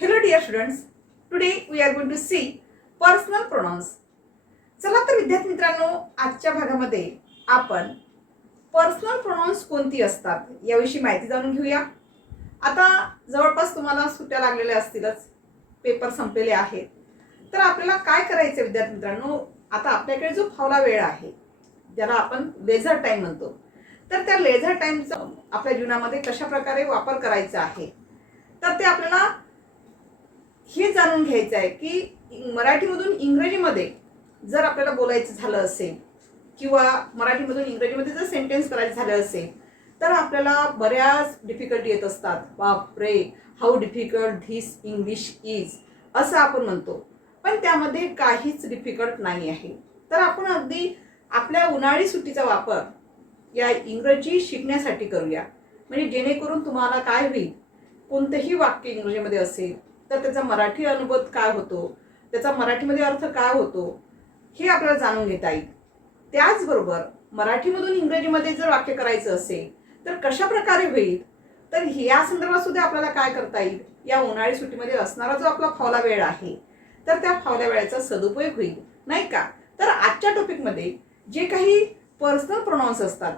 Hello dear students, today we are going to see personal pronouns. चला तर विद्यार्थी मित्रांनो, आजच्या भागामध्ये आपण पर्सनल प्रोनाउन्स कोणती असतात याविषयी माहिती जाणून घेऊया. आता जवळपास तुम्हाला सुट्ट्या लागलेल्या असतीलच, पेपर संपलेले आहेत. तर आपल्याला काय करायचं विद्यार्थी मित्रांनो, आता आपल्याकडे जो फावला वेळ आहे ज्याला आपण लेझर टाइम म्हणतो, तर त्या लेझर टाइमचा आपल्या जीवनामध्ये कशा प्रकारे वापर करायचा आहे, तर ते आपल्याला हे जाणून घ्यायचं आहे की मराठीमधून इंग्रजीमध्ये जर आपल्याला बोलायचं झालं असेल किंवा मराठीमधून इंग्रजीमध्ये जर सेंटेन्स करायचं झालं असेल तर आपल्याला बऱ्याच डिफिकल्टी येत असतात. बापरे, how difficult this English is असं आपण म्हणतो, पण त्यामध्ये काहीच डिफिकल्ट नाही आहे. तर आपण अगदी आपल्या उन्हाळी सुट्टीचा वापर या इंग्रजी शिकण्यासाठी करूया, म्हणजे जेणेकरून तुम्हाला काय होईल, कोणतंही वाक्य इंग्रजीमध्ये असेल तर त्याचा मराठी अनुवाद काय होतो, त्याचा मराठीमध्ये अर्थ काय होतो हे आपल्याला जाणून घेता येईल. त्याचबरोबर मराठीमधून इंग्रजीमध्ये जर वाक्य करायचं असेल तर कशा प्रकारे होईल, तर या संदर्भात सुद्धा आपल्याला काय करता येईल, या उन्हाळी सुट्टीमध्ये असणारा जो आपला फावला वेळ आहे तर त्या फावल्या वेळेचा सदुपयोग होईल, नाही का. तर आजच्या टॉपिकमध्ये जे काही पर्सनल प्रोनाउन्स असतात,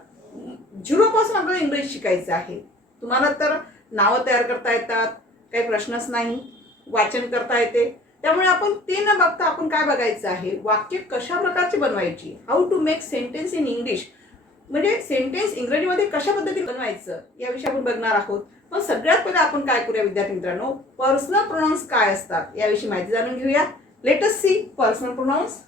झिरोपासून आपल्याला इंग्रजी शिकायचं आहे. तुम्हाला तर नावं तयार करता येतात, काही प्रश्नच नाही, वाचन करता येते. त्यामुळे आपण ते न बघता आपण काय बघायचं आहे, वाक्य कशा प्रकारची बनवायची, how to make sentence in English, म्हणजे सेंटेन्स इंग्रजीमध्ये कशा पद्धतीने बनवायचं याविषयी आपण बघणार आहोत. मग सगळ्यात पहिले आपण काय करूया विद्यार्थी मित्रांनो, पर्सनल प्रोनाउन्स काय असतात याविषयी माहिती जाणून घेऊया. Let us see personal pronouns.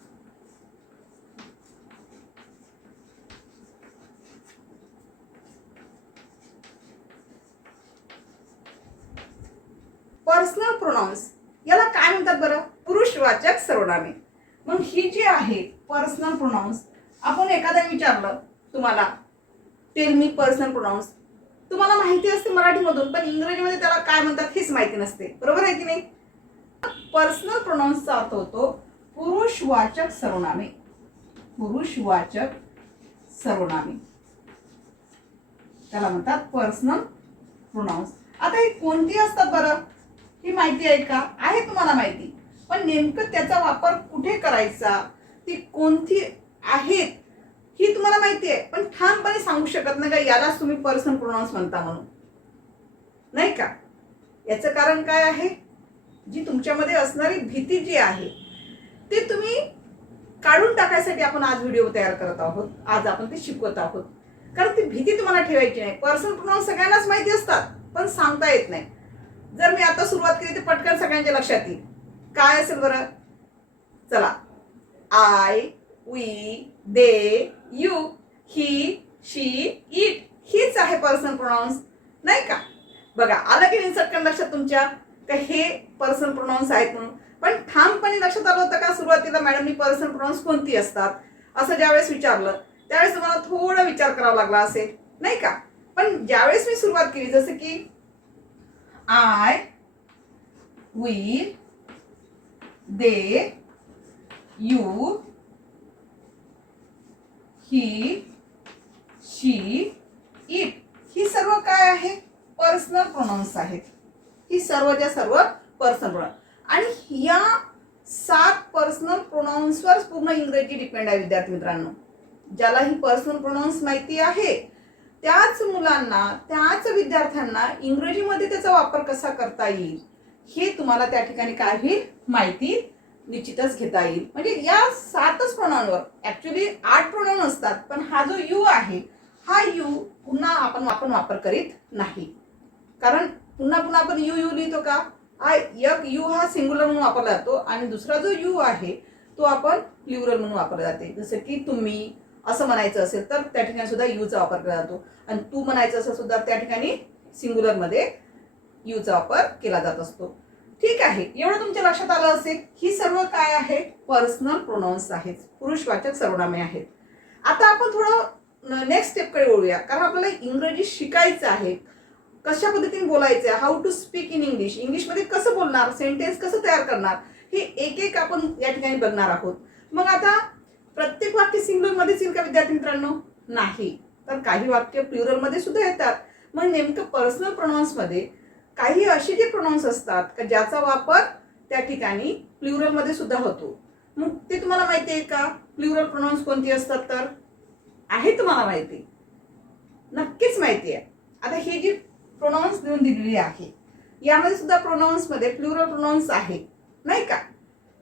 Personal pronouns याला काय म्हणतात बरं, पुरुषवाचक सर्वनामे. मग ही जी आहे पर्सनल प्रोनाउन्स, आपण एखाद्या विचारलं तुम्हाला टेल मी पर्सनल प्रोनाउन्स, तुम्हाला माहिती असते मराठीमधून, पण इंग्रजीमध्ये त्याला काय म्हणतात हेच माहिती नसते, बरोबर आहे की नाही. पर्सनल प्रोनाउन्सचा अर्थ होतो पुरुषवाचक सर्वनामे. पुरुषवाचक सर्वनामे त्याला म्हणतात पर्सनल प्रोनाउन्स. आता ही कोणती असतात बरं, ही माहिती आहे का, आहे तुम्हाला माहिती, पण नेमकं त्याचा वापर कुठे करायचा, ती कोणती आहेत ही तुम्हाला माहिती आहे, पण ठामपणे सांगू शकत नाही का यालाच तुम्ही पर्सनल प्रोनाउन्स म्हणता म्हणून, नाही का. याचं कारण काय आहे, जी तुमच्यामध्ये असणारी भीती जी आहे ते तुम्ही काढून टाकायसाठी आपण आज व्हिडिओ तयार करत आहोत, आज आपण ते शिकवत आहोत. कारण ती भीती तुम्हाला ठेवायची नाही. पर्सनल प्रोनाउन्स सगळ्यांनाच माहिती असतात, पण सांगता येत नाही. जर मी आता सुरुवात केली तर पटकन सगळ्यांच्या लक्षात येईल. काय असेल बरं, चला, I, we, they, you, he, she, it, हीच आहे पर्सनल प्रोनाउन्स, नाही का. बघा, आलं की नाही चटकन लक्षात तुमच्या का हे पर्सनल प्रोनाउन्स आहेत म्हणून. पण ठामपणे लक्षात आलं होतं का सुरुवातीला मॅडमनी पर्सनल प्रोनाउन्स कोणती असतात असं ज्यावेळेस विचारलं त्यावेळेस तुम्हाला थोडा विचार करावा लागला असेल, नाही का. पण ज्यावेळेस मी सुरुवात केली, जसं की I, we, they, you, he, she, it, ही सर्व काय आहे, पर्सनल प्रोनाउन्स आहेत. ही सर्वच्या सर्व पर्सनल प्रोनाउन्स, आणि या 7 पर्सनल प्रोनाउन्सवर पूर्ण इंग्रजी डिपेंड आहे विद्यार्थी मित्रांनो. ज्याला ही पर्सनल प्रोनाउन्स माहिती आहे त्याच मुलांना, त्याच विद्यार्थ्यांना इंग्रजीमध्ये त्याचा वापर कसा करता येईल हे तुम्हाला त्या ठिकाणी काय होईल, माहिती निश्चितच घेता येईल. म्हणजे या 7च प्रोनाउनवर ऍक्च्युली 8 प्रोनाउन असतात, पण हा जो यू आहे हा यू पुन्हा आपण वापर करीत नाही. कारण पुन्हा पुन्हा आपण यू यू लिहितो का, हा एक यू हा सिंग्युलर म्हणून वापरला जातो आणि दुसरा जो यू आहे तो आपण प्लुरल म्हणून वापरला जाते. जसं की तुम्ही असं म्हणायचं असेल तर त्या ठिकाणी सुद्धा यूचा वापर केला जातो, आणि तू म्हणायचं असेल सुद्धा त्या ठिकाणी सिंग्युलर मध्ये यूचा वापर केला जात असतो. ठीक आहे, एवढं तुमच्या लक्षात आलं असेल. ही सर्व काय आहे, पर्सनल प्रोनाउन्स आहेत, पुरुषवाचक सर्वनामे आहेत. आता आपण थोडं नेक्स्ट स्टेपकडे वळूया, कारण आपल्याला इंग्रजी शिकायचं आहे, कशा पद्धतीने बोलायचं आहे, how to speak in English, इंग्लिशमध्ये कसं बोलणार, सेंटेन्स कसं तयार करणार, हे एक एक आपण या ठिकाणी बघणार आहोत. मग आता प्रत्येक वाक्य सिंग्युलर मध्येच येईल का विद्यार्थी मित्रांनो, नाही, तर काही वाक्य प्लुरल मध्ये सुद्धा येतात. मग नेमकं पर्सनल प्रोनाउन्स मध्ये काही असे जे प्रोनाउन्स असतात का ज्याचा वापर त्या ठिकाणी प्लुरल मध्ये सुद्धा होतो. मग ते तुम्हाला माहिती आहे का? प्लुरल प्रोनाउन्स कोणती असतात? तर आहे तुम्हाला माहिती? नक्कीच माहिती आहे. आता हे जी प्रोनाउन्स देऊन दिलेली आहे यामध्ये सुद्धा प्रोनाउन्स मध्ये प्लुरल प्रोनाउन्स आहे नाही का?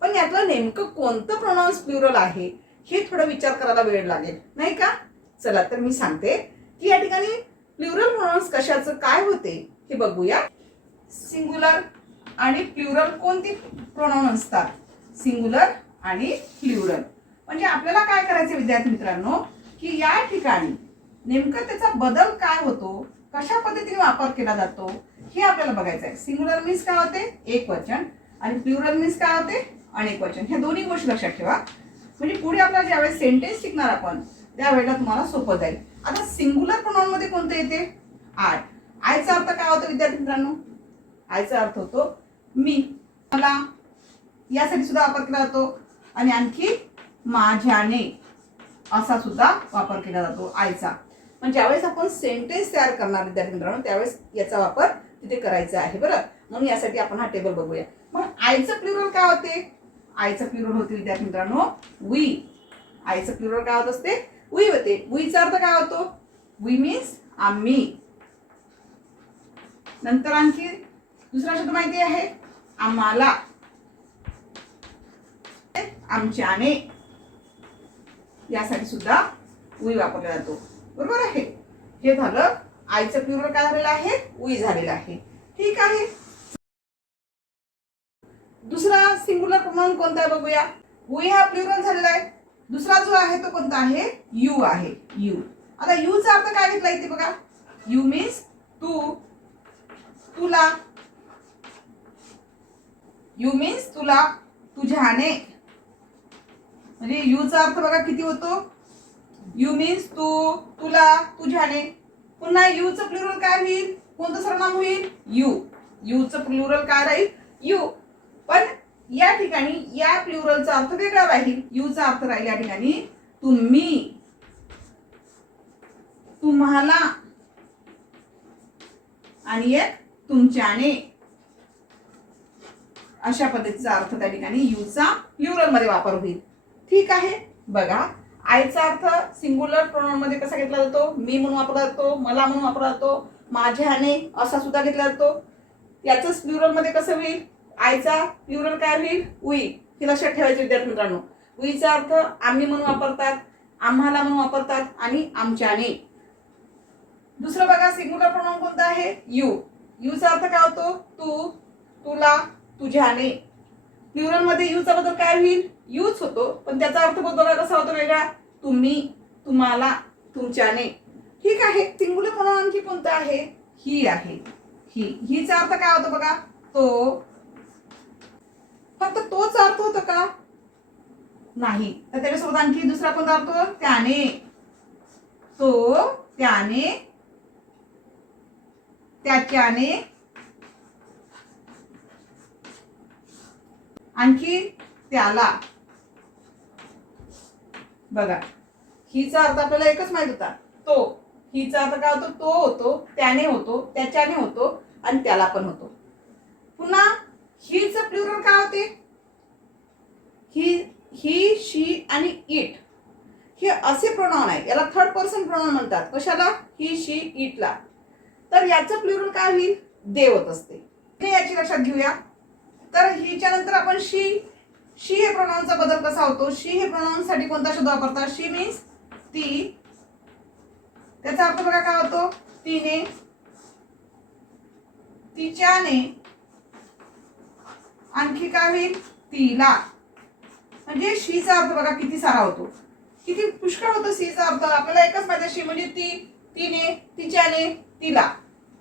पण यातलं नेमकं कोणतं प्रोनाउन्स प्लुरल आहे हे थोडं विचार करायला वेळ लागेल नाही का? चला तर मी सांगते की या ठिकाणी प्लुरल प्रोनाउन्स कशाचं काय होते हे बघूया. सिंग्युलर आणि प्लुरल कोणती प्रोनाउन असतात? सिंग्युलर आणि प्लुरल. म्हणजे आपल्याला काय करायचे विद्यार्थी मित्रांनो की या ठिकाणी नेमकं त्याचा बदल काय होतो, कशा पद्धतीने वापर केला जातो हे आपल्याला बघायचं आहे. सिंग्युलर मीन्स काय होते? एक वचन आणि प्लुरल मीन्स काय होते? अनेक वचन. ह्या दोन्ही गोष्टी लक्षात ठेवा. म्हणजे पुढे आपल्याला ज्यावेळेस सेंटेन्स शिकणार आपण त्यावेळेला तुम्हाला सोपं जाईल. आता सिंग्युलर प्रोनाउन मध्ये कोणतं येते? आय. आयचा अर्थ काय होतो विद्यार्थी मित्रांनो? आयचा अर्थ होतो मी, मला, यासाठी सुद्धा वापर केला जातो आणि आणखी माझ्याने असा सुद्धा वापर केला जातो आयचा. म्हणजे ज्यावेळेस आपण सेंटेन्स तयार करणार विद्यार्थी मित्रांनो त्यावेळेस याचा वापर तिथे करायचा आहे बरं. म्हणून यासाठी आपण हा टेबल बघूया. मग आयचं प्लुरल काय होते? आयचं प्लुरल होते विद्यार्थी मित्रांनो वी. आयचं प्लुरल काय होत असते? वी होते. वीचा अर्थ काय होतो? वी मीन्स आम्ही. नंतर आणखी दुसरा शब्द माहिती आहे? आम्हाला, आमच्याने, यासाठी सुद्धा वी वापरला जातो. बरोबर आहे. हे झालं आयचं प्लुरल काय झालेलं आहे? वी झालेलं आहे. ठीक आहे. दुसरा सिंग्युलर प्रोनाउन कोणता आहे बघूया. वी हा प्लुरल झालेला आहे. दुसरा जो आहे तो कोणता आहे? यू आहे. यू. आता यूचा अर्थ काय घेतला इथे बघा. यू मीन्स तू, तुला. यू मीन्स तुला, तुझ्याने. म्हणजे यूचा अर्थ बघा किती होतो? यू मीन्स तू, तुला, तुझ्याने. पुन्हा यूचं प्लुरल काय होईल? कोणतं सर्वनाम होईल? यू. यूचं प्लुरल काय राहील? यू. पण या ठिकाणी या प्लुरलचा अर्थ वेगळा राहील. यूचा अर्थ राहील या ठिकाणी तुम्ही, तुम्हाला आणि एक तुमच्याने. अशा पद्धतीचा अर्थ त्या ठिकाणी यूचा प्लुरल मध्ये वापर होईल. ठीक आहे. बघा आयचा अर्थ सिंग्युलर प्रोनाउन मध्ये कसा घेतला जातो? मी म्हणून वापरला जातो, मला म्हणून वापरला जातो, माझ्याने असा सुद्धा घेतला जातो. याच प्लुरल मध्ये कसं होईल? आयचा प्लुरल काय होईल? वी. हे लक्षात ठेवायचे विद्यार्थी मित्रांनो. वीचा अर्थ आम्ही म्हणून वापरतात, आम्हाला म्हणून वापरतात आणि आमच्याने. दुसरं बघा सिंग्युलर प्रोनाउन कोणता आहे? यू. यूचा अर्थ काय होतो? तू, तुला, तुझ्याने. प्लुरल मध्ये यूचा बदल काय होईल? यूच होतो पण त्याचा अर्थ बदल कसा होतो वेगळा? तुम्ही, तुम्हाला, तुमच्याने. ठीक आहे. सिंग्युलर प्रोनाउन आणखी कोणता आहे? ही आहे. ही. हीचा अर्थ काय होतो बघा? तो. फक्त तोच अर्थ होतो का? नाही. तर त्याच्यासोबत आणखी दुसरा कोणता अर्थ? त्याने. तो, त्याने, त्याच्याने, आणखी त्याला. बघा हीचा अर्थ आपल्याला एकच माहित होता तो. हीचा अर्थ काय होतो? तो होतो, त्याने होतो, त्याच्याने होतो आणि त्याला पण होतो. पुन्हा हीचं प्लुरल काय होते? ही, शी आणि इट हे असे प्रोनाउन आहे. याला थर्ड पर्सन प्रोनाउन म्हणतात. कशाला? ही, शी, इटला. तर याचं प्लुरल काय होईल? दे होत असते. याची लक्षात घेऊया. तर हिच्या नंतर आपण शी. शी हे प्रोनाउनचा बदल कसा होतो? शी हे प्रोनाउन साठी कोणता शब्द वापरतात? शी मीन्स ती. त्याचा अर्थ बघा काय होतो? तिने, तिच्याने, आणखी काय होईल? तिला. म्हणजे शीचा अर्थ बघा किती सारा होतो, किती पुष्कळ होतो शीचा अर्थ. आपल्याला एकच माहिती शी म्हणजे ती, तिने, तिच्याने, तिला.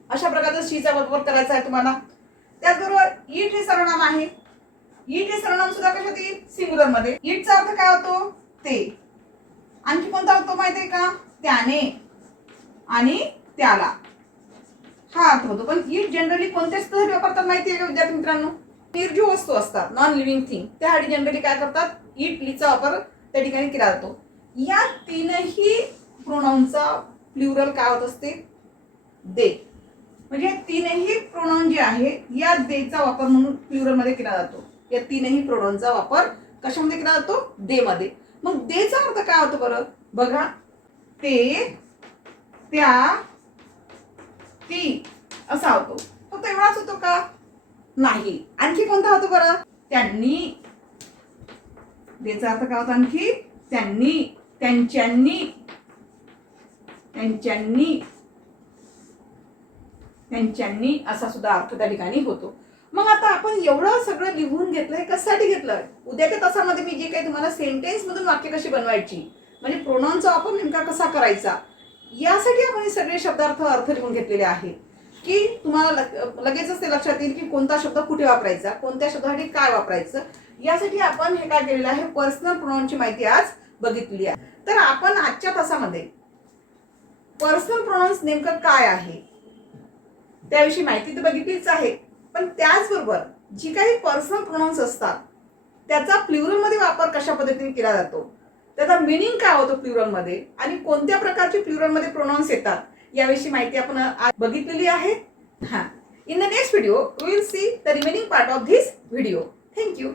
अशा प्रकारचा शीचा वापर करायचा आहे तुम्हाला. त्याचबरोबर इट हे सर्वनाम आहे. इट हे सर्वनाम सुद्धा कशात येईल? सिंग्युलर मध्ये. इटचा अर्थ काय होतो? ते. आणखी कोणता होतो माहिती आहे का? त्याने आणि त्याला हा अर्थ होतो. पण इट जनरली कोणत्या स्थळी वापरतात माहिती आहे का विद्यार्थी मित्रांनो? निर्जीव वस्तू असतात, नॉन लिव्हिंग थिंग, त्यासाठी जनरली काय करतात? इट लीचा वापर त्या ठिकाणी केला जातो. या तीनही प्रोनाउनचा प्लुरल काय होत असते? दे. म्हणजे तीनही प्रोनाउन जे आहे या देचा वापर म्हणून प्लुरल मध्ये केला जातो. या तीनही प्रोनाउनचा वापर कशामध्ये केला जातो? दे मध्ये. मग देचा अर्थ काय होतो बरं? बघा, ते, त्या, ती असा होतो. फक्त एवढाच होतो का? नाही. आणखी कोणता होतो बरं? त्यांनी. देचा अर्थ काय होतो आणखी? त्यांनी, त्यांच्यांनी, त्यांच्यांनी, त्यांच्यांनी असा सुद्धा अर्थ त्या ठिकाणी होतो. मग आता आपण एवढं सगळं लिहून घेतलंय, कशासाठी घेतलंय? उद्याच्या तासामध्ये मी जे काही तुम्हाला सेंटेन्स मधून वाक्य कशी बनवायची, म्हणजे प्रोनाउनचा वापर नेमका कसा करायचा, यासाठी आपण हे सगळे शब्दार्थ अर्थ लिहून घेतलेले आहे, की तुम्हाला लगेचच ते लक्षात येईल की कोणता शब्द कुठे वापरायचा, कोणत्या शब्दासाठी काय वापरायचं. यासाठी आपण हे काय केलेलं आहे, पर्सनल प्रोनाउनची माहिती आज बघितली आहे. तर आपण आजच्या तासामध्ये पर्सनल प्रोनाउन्स नेमकं काय आहे त्याविषयी माहिती तर बघितलीच आहे, पण त्याचबरोबर जी काही पर्सनल प्रोनाउन्स असतात त्याचा प्लुरल मध्ये वापर कशा पद्धतीने केला जातो, त्याचा मिनिंग काय होतो प्लुरल मध्ये, आणि कोणत्या प्रकारचे प्लुरल मध्ये प्रोनाउन्स येतात याविषयी माहिती आपण आज बघितलेली आहे. In the next video we will see the remaining part of this video. Thank you.